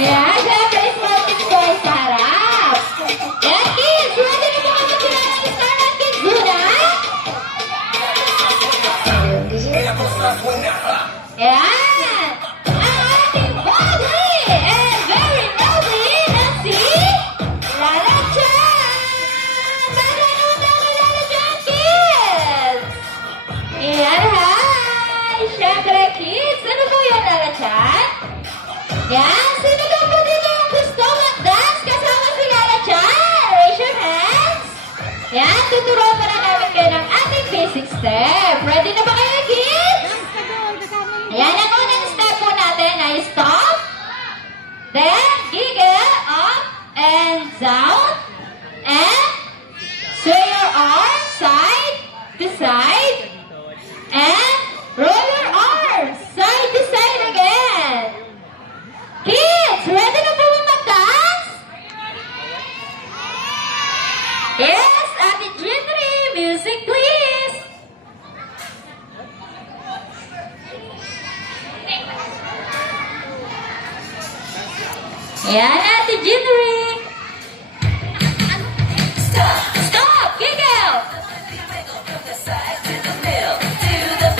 Ayan, syempre, sporting boys sa harap. Ayan, kids, ready na po kayo kilala ng star ng kids muna? Ayan, ang ating bubbly and very lovely na si Lala Chan! Maganoon na kay Lala Chan, kids! Ayan, hi! Syempre, kids, ano po yun, Lala Chan? Yan, sino daw po dito ang gusto mag-dance kasama si Lala Chan? Raise your hands! Yan, tuturuan pa na namin kayo ng ating basic step. Ready na ba kayo, kids? Ayan, ang unang step po natin ay stop, then giggle, up, and down, and sway your arms side to side, and roll your arms side to side again. Kids, ready na po ba mag-dance? Yes, Ate Ginry, music please. Yan, Ate Ginry. Stop, giggle.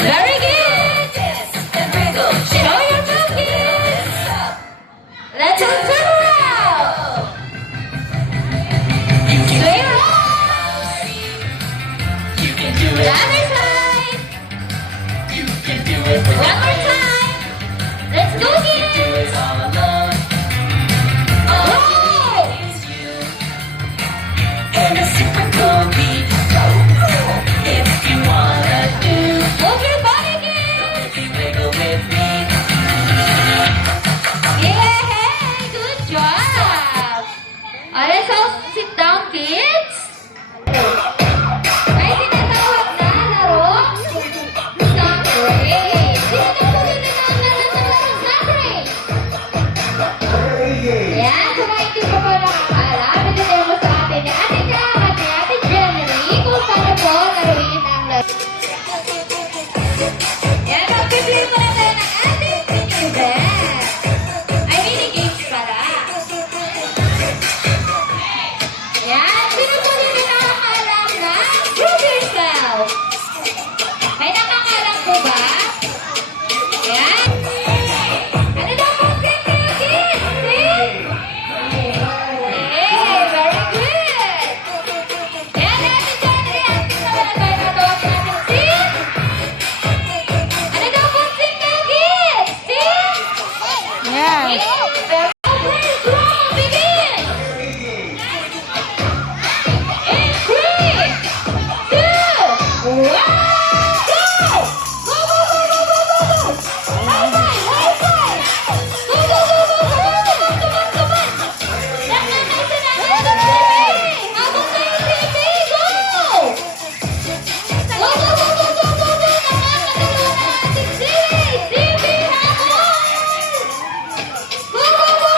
Very good. Show your monkeys. Let's all turn around. Sway your arms. The other side. One more time. Let's go, kids. Roll. Move your body, kids. Yay! Good job! Alright, so sit down, kids. Ay, tinatawag na laro. Stop race. Sino na po yung tinatawag ng stop race? Yan, kung hindi pa po nakakaalam, bigyan mo sa atin ni Ate Jack at ni Ate Jenny kung paano po laruin ang laro. Yan, mag-play mo na tayo ng ating mini-event. Ay, mini-games pala. Yan, sino po dito nakakaalam na prove yourself? May nakakaalam po ba? Yan. Ano daw po sing kayo, kids? Sing? Hey, very good. Yan, Ate Jenny, acting naman na tayo natawag natin sing. Ano daw po sing kayo, kids? Sing? Yeah. Very good. Roll, begin. In 3, 2, 1, go! Go, go, go, go, go, go, go! High five, high five! Go, go, go, go, go, go! Come on, come on! Yan, nasa natin si TV! Habang tayo, TV! Go! Go, go, go, go, go, go, go! Nakakatalo na ating TV! TV, habang! Go, go, go,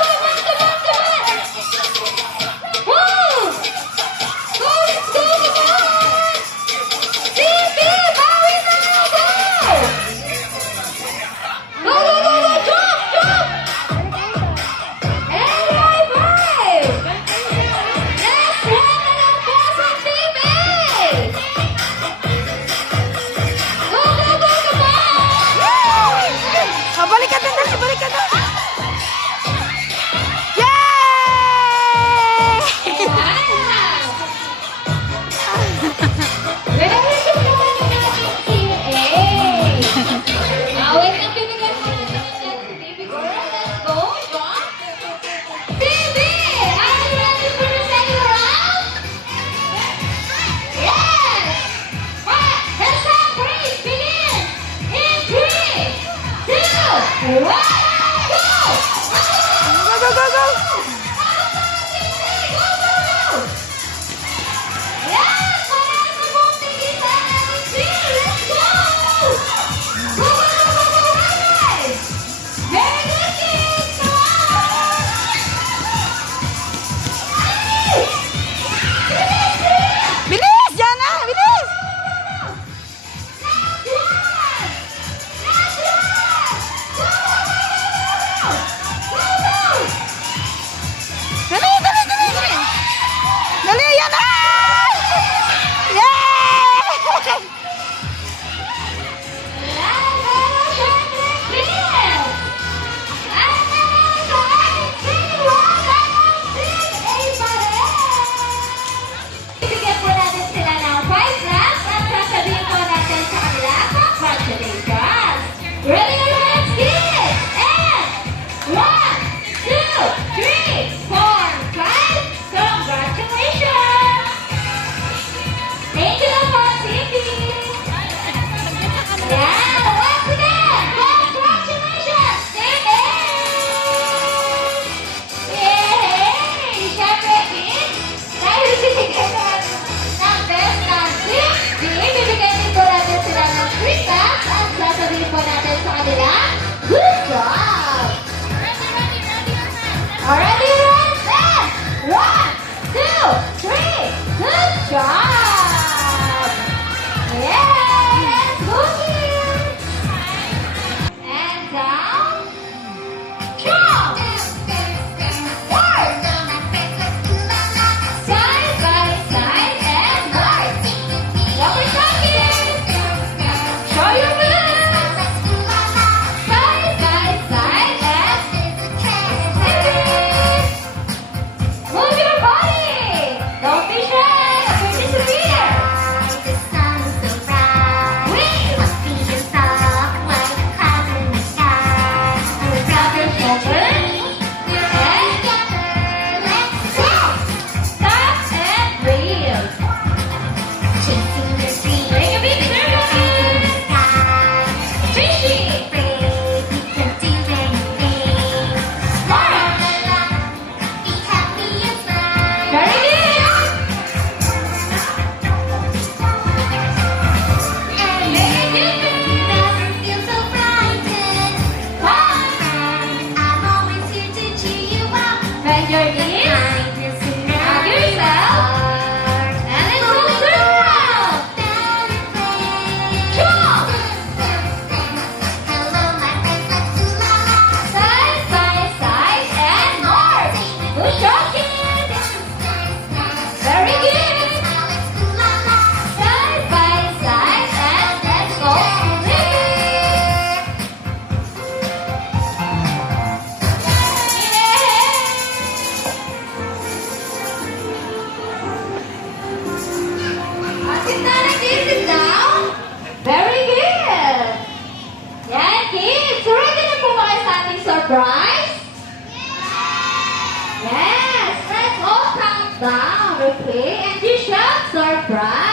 Already right there. 1, 2, 3. Good job. Yes, good here. And down. Jump. Forward. Side by side and north. One more time. Show your moves. Side by side and move your body. Don't be shy. Persevere. Wings. Grab your shoulders. Stop and breathe. Make a big circle. Fishy. Very good. Bend your knees. Hug yourself. And then go around. Jump. Side by side and north. Good job, kids. Very good. Side by side and let's go. Sit down again, sit down. Very good. Yan, kids. Ready na po ba kayo sa ating surprise? Yes. Let's all count down, okay? And you shout surprise.